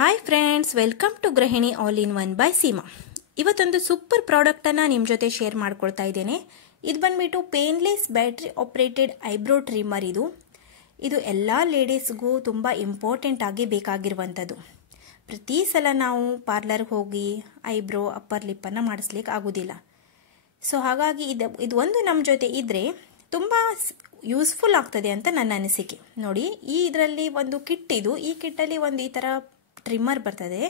Hi friends, welcome to ಗೃಹಿಣಿ all in one by Seema. ಇವತ್ತೊಂದು super ಪ್ರಾಡಕ್ಟನ್ನು ನಿಮ್ಮ ಜೊತೆ ಶೇರ್ ಮಾಡ್ಕೊಳ್ತಾ ಇದ್ದೇನೆ. ಇದು ಬಂದ್ಬಿಟ್ಟು painless battery operated eyebrow trimmer. ಇದು ಎಲ್ಲ ಲೇಡೀಸ್ಗೂ ತುಂಬ ಇಂಪಾರ್ಟೆಂಟ್ ಆಗಿ ಬೇಕಾಗಿರುವಂಥದ್ದು. ಪ್ರತಿ ಸಲ ನಾವು ಪಾರ್ಲರ್ಗೆ ಹೋಗಿ ಐಬ್ರೋ ಅಪ್ಪರ್ ಲಿಪ್ಪನ್ನು ಮಾಡಿಸ್ಲಿಕ್ಕೆ ಆಗೋದಿಲ್ಲ. ಸೊ ಹಾಗಾಗಿ ಇದು ಒಂದು ನಮ್ಮ ಜೊತೆ ಇದ್ದರೆ ತುಂಬ ಯೂಸ್ಫುಲ್ ಆಗ್ತದೆ ಅಂತ ನನ್ನ ಅನಿಸಿಕೆ. ನೋಡಿ, ಇದರಲ್ಲಿ ಒಂದು ಕಿಟ್ ಇದು. ಈ ಕಿಟ್ಟಲ್ಲಿ ಒಂದು ಈ ಥರ ಟ್ರಿಮ್ಮರ್ ಬರ್ತದೆ,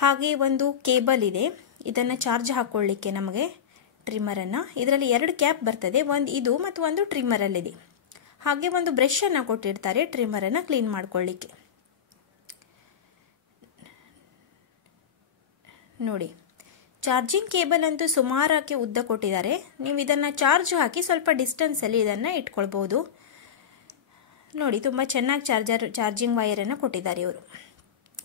ಹಾಗೆ ಒಂದು ಕೇಬಲ್ ಇದೆ. ಇದನ್ನು ಚಾರ್ಜ್ ಹಾಕ್ಕೊಳ್ಳಿಕ್ಕೆ ನಮಗೆ ಟ್ರಿಮ್ಮರನ್ನು. ಇದರಲ್ಲಿ 2 ಕ್ಯಾಪ್ ಬರ್ತದೆ, ಒಂದು ಇದು ಮತ್ತು ಒಂದು ಟ್ರಿಮ್ಮರಲ್ಲಿದೆ. ಹಾಗೆ ಒಂದು ಬ್ರಷನ್ನು ಕೊಟ್ಟಿರ್ತಾರೆ ಟ್ರಿಮ್ಮರನ್ನು ಕ್ಲೀನ್ ಮಾಡ್ಕೊಳ್ಳಿಕ್ಕೆ. ನೋಡಿ, ಚಾರ್ಜಿಂಗ್ ಕೇಬಲ್ ಅಂತೂ ಸುಮಾರಕ್ಕೆ ಉದ್ದ ಕೊಟ್ಟಿದ್ದಾರೆ. ನೀವು ಇದನ್ನು ಚಾರ್ಜ್ ಹಾಕಿ ಸ್ವಲ್ಪ ಡಿಸ್ಟೆನ್ಸಲ್ಲಿ ಇದನ್ನು ಇಟ್ಕೊಳ್ಬೋದು. ನೋಡಿ, ತುಂಬ ಚೆನ್ನಾಗಿ ಚಾರ್ಜಿಂಗ್ ವೈರನ್ನು ಕೊಟ್ಟಿದ್ದಾರೆ ಇವರು.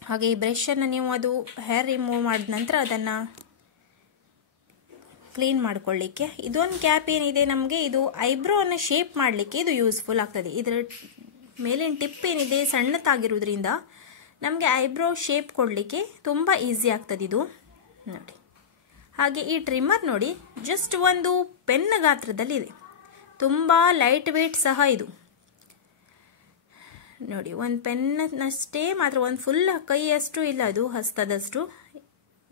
ಹಾಗೆ ಈ ಬ್ರಷನ್ನು ನೀವು ಅದು ಹೇರ್ ರಿಮೂವ್ ಮಾಡಿದ ನಂತರ ಅದನ್ನು ಕ್ಲೀನ್ ಮಾಡ್ಕೊಳ್ಳಿಕ್ಕೆ. ಇದೊಂದು ಕ್ಯಾಪ್ ಏನಿದೆ ನಮಗೆ, ಇದು ಐಬ್ರೋವನ್ನು ಶೇಪ್ ಮಾಡಲಿಕ್ಕೆ ಇದು ಯೂಸ್ಫುಲ್ ಆಗ್ತದೆ. ಇದರ ಮೇಲಿನ ಟಿಪ್ ಏನಿದೆ ಸಣ್ಣತಾಗಿರೋದ್ರಿಂದ ನಮಗೆ ಐಬ್ರೋ ಶೇಪ್ ಕೊಡಲಿಕ್ಕೆ ತುಂಬ ಈಸಿ ಆಗ್ತದೆ ಇದು. ನೋಡಿ, ಹಾಗೆ ಈ ಟ್ರಿಮ್ಮರ್ ನೋಡಿ ಜಸ್ಟ್ ಒಂದು ಪೆನ್ ಗಾತ್ರದಲ್ಲಿದೆ. ತುಂಬ ಲೈಟ್ ವೇಟ್ ಸಹ ಇದು. ನೋಡಿ, ಒಂದು ಪೆನ್ನಷ್ಟೇ ಮಾತ್ರ, ಒಂದು ಫುಲ್ ಕೈಯಷ್ಟು ಇಲ್ಲ, ಅದು ಹಸ್ತದಷ್ಟು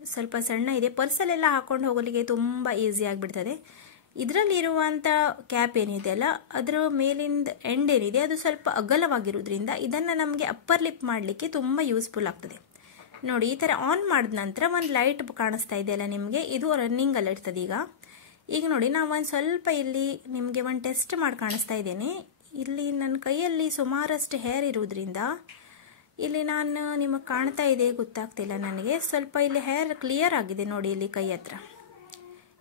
ಸ್ವಲ್ಪ ಸಣ್ಣ ಇದೆ. ಪರ್ಸಲ್ಲೆಲ್ಲ ಹಾಕೊಂಡು ಹೋಗಲಿಕ್ಕೆ ತುಂಬ ಈಸಿ ಆಗಿಬಿಡ್ತದೆ. ಇದರಲ್ಲಿರುವಂಥ ಕ್ಯಾಪ್ ಏನಿದೆ ಅಲ್ಲ, ಅದರ ಮೇಲಿಂದ ಎಂಡ್ ಏನಿದೆ ಅದು ಸ್ವಲ್ಪ ಅಗಲವಾಗಿರೋದ್ರಿಂದ ಇದನ್ನು ನಮಗೆ ಅಪ್ಪರ್ ಲಿಪ್ ಮಾಡಲಿಕ್ಕೆ ತುಂಬ ಯೂಸ್ಫುಲ್ ಆಗ್ತದೆ. ನೋಡಿ, ಈ ಥರ ಆನ್ ಮಾಡಿದ ನಂತರ ಒಂದು ಲೈಟ್ ಕಾಣಿಸ್ತಾ ಇದೆಯಲ್ಲ ನಿಮಗೆ, ಇದು ರನ್ನಿಂಗಲ್ಲಿ ಇರ್ತದೆ. ಈಗ ನೋಡಿ, ನಾವು ಒಂದು ಸ್ವಲ್ಪ ಇಲ್ಲಿ ನಿಮಗೆ ಒಂದು ಟೆಸ್ಟ್ ಮಾಡಿ ಕಾಣಿಸ್ತಾ ಇದ್ದೇನೆ. ಇಲ್ಲಿ ನನ್ನ ಕೈಯಲ್ಲಿ ಸುಮಾರಷ್ಟು ಹೇರ್ ಇರೋದ್ರಿಂದ ಇಲ್ಲಿ ನಾನು ನಿಮಗೆ ಕಾಣ್ತಾ ಇದೆ ಗೊತ್ತಾಗ್ತಿಲ್ಲ ನನಗೆ, ಸ್ವಲ್ಪ ಇಲ್ಲಿ ಹೇರ್ ಕ್ಲಿಯರ್ ಆಗಿದೆ ನೋಡಿ ಇಲ್ಲಿ ಕೈ ಹತ್ರ.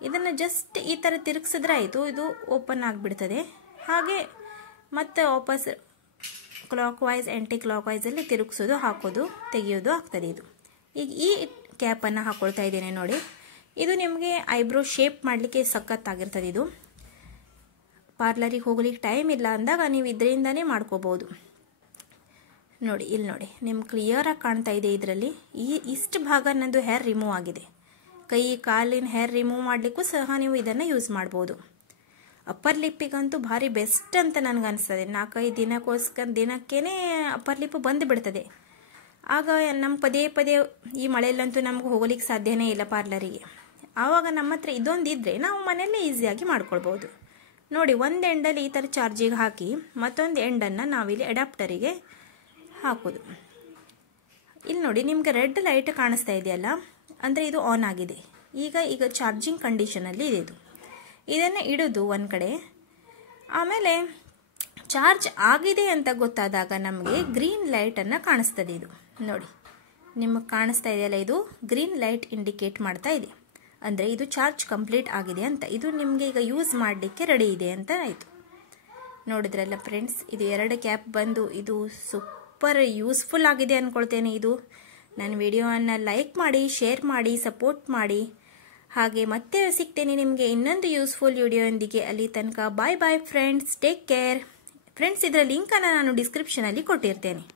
ಇದನ್ನು ಜಸ್ಟ್ ಈ ಥರ ತಿರುಗಿಸಿದ್ರೆ ಆಯಿತು, ಇದು ಓಪನ್ ಆಗಿಬಿಡ್ತದೆ. ಹಾಗೆ ಮತ್ತೆ ವಾಪಸ್ ಕ್ಲಾಕ್ ವೈಸ್ ಆ್ಯಂಟಿ ಕ್ಲಾಕ್ ವೈಸಲ್ಲಿ ತಿರುಗಿಸೋದು, ಹಾಕೋದು, ತೆಗೆಯೋದು ಆಗ್ತದೆ ಇದು. ಈಗ ಈ ಕ್ಯಾಪನ್ನು ಹಾಕ್ಕೊಳ್ತಾ ಇದ್ದೇನೆ. ನೋಡಿ, ಇದು ನಿಮಗೆ ಐಬ್ರೋ ಶೇಪ್ ಮಾಡಲಿಕ್ಕೆ ಸಖತ್ತಾಗಿರ್ತದೆ. ಇದು ಪಾರ್ಲರಿಗೆ ಹೋಗ್ಲಿಕ್ಕೆ ಟೈಮ್ ಇಲ್ಲ ಅಂದಾಗ ನೀವು ಇದರಿಂದನೇ ಮಾಡ್ಕೋಬೋದು. ನೋಡಿ, ಇಲ್ಲಿ ನೋಡಿ, ನಿಮ್ಗೆ ಕ್ಲಿಯರಾಗಿ ಕಾಣ್ತಾ ಇದೆ. ಇದರಲ್ಲಿ ಇಷ್ಟು ಭಾಗ ನಂದು ಹೇರ್ ರಿಮೂವ್ ಆಗಿದೆ. ಕೈ ಕಾಲಿನ ಹೇರ್ ರಿಮೂವ್ ಮಾಡಲಿಕ್ಕೂ ಸಹ ನೀವು ಇದನ್ನು ಯೂಸ್ ಮಾಡ್ಬೋದು. ಅಪ್ಪರ್ ಲಿಪ್ಪಿಗಂತೂ ಭಾರಿ ಬೆಸ್ಟ್ ಅಂತ ನನಗೆ ಅನಿಸ್ತದೆ. 4-5 ದಿನಕ್ಕೇ ಅಪ್ಪರ್ ಲಿಪ್ ಬಂದು ಬಿಡ್ತದೆ. ಆಗ ನಮ್ಮ ಪದೇ ಪದೇ ಈ ಮಳೆಯಲ್ಲಂತೂ ನಮ್ಗೆ ಹೋಗ್ಲಿಕ್ಕೆ ಸಾಧ್ಯನೇ ಇಲ್ಲ ಪಾರ್ಲರಿಗೆ. ಆವಾಗ ನಮ್ಮ ಹತ್ರ ಇದೊಂದು ಇದ್ದರೆ ನಾವು ಮನೆಯಲ್ಲೇ ಈಸಿಯಾಗಿ ಮಾಡ್ಕೊಳ್ಬೋದು. ನೋಡಿ, ಒಂದು ಎಂಡಲ್ಲಿ ಈ ಥರ ಚಾರ್ಜಿಗೆ ಹಾಕಿ ಮತ್ತೊಂದು ಎಂಡನ್ನು ನಾವಿಲ್ಲಿ ಅಡಾಪ್ಟರಿಗೆ ಹಾಕೋದು. ಇಲ್ಲಿ ನೋಡಿ, ನಿಮಗೆ ರೆಡ್ ಲೈಟ್ ಕಾಣಿಸ್ತಾ ಇದೆಯಲ್ಲ, ಅಂದರೆ ಇದು ಆನ್ ಆಗಿದೆ. ಈಗ ಚಾರ್ಜಿಂಗ್ ಕಂಡೀಷನಲ್ಲಿ ಇದೆ ಇದು. ಇದನ್ನು ಇಡೋದು ಒಂದು ಕಡೆ. ಆಮೇಲೆ ಚಾರ್ಜ್ ಆಗಿದೆ ಅಂತ ಗೊತ್ತಾದಾಗ ನಮಗೆ ಗ್ರೀನ್ ಲೈಟನ್ನು ಕಾಣಿಸ್ತದೆ. ಇದು ನೋಡಿ, ನಿಮಗೆ ಕಾಣಿಸ್ತಾ ಇದೆಯಲ್ಲ, ಇದು ಗ್ರೀನ್ ಲೈಟ್ ಇಂಡಿಕೇಟ್ ಮಾಡ್ತಾ ಇದೆ. ಅಂದರೆ ಇದು ಚಾರ್ಜ್ ಕಂಪ್ಲೀಟ್ ಆಗಿದೆ ಅಂತ. ಇದು ನಿಮಗೆ ಈಗ ಯೂಸ್ ಮಾಡಲಿಕ್ಕೆ ರೆಡಿ ಇದೆ ಅಂತ ಆಯಿತು. ನೋಡಿದ್ರಲ್ಲ ಫ್ರೆಂಡ್ಸ್, ಇದು 2 ಕ್ಯಾಪ್ ಬಂದು ಇದು ಸೂಪರ್ ಯೂಸ್ಫುಲ್ ಆಗಿದೆ ಅಂದ್ಕೊಳ್ತೇನೆ. ಇದು ನನ್ನ ವಿಡಿಯೋವನ್ನು ಲೈಕ್ ಮಾಡಿ, ಶೇರ್ ಮಾಡಿ, ಸಪೋರ್ಟ್ ಮಾಡಿ. ಹಾಗೆ ಮತ್ತೆ ಸಿಗ್ತೇನೆ ನಿಮಗೆ ಇನ್ನೊಂದು ಯೂಸ್ಫುಲ್ ವಿಡಿಯೋದೊಂದಿಗೆ. ಅಲ್ಲಿ ತನಕ bye bye friends, take care. Friends, ಇದರ ಲಿಂಕನ್ನು ನಾನು ಡಿಸ್ಕ್ರಿಪ್ಷನಲ್ಲಿ ಕೊಟ್ಟಿರ್ತೇನೆ.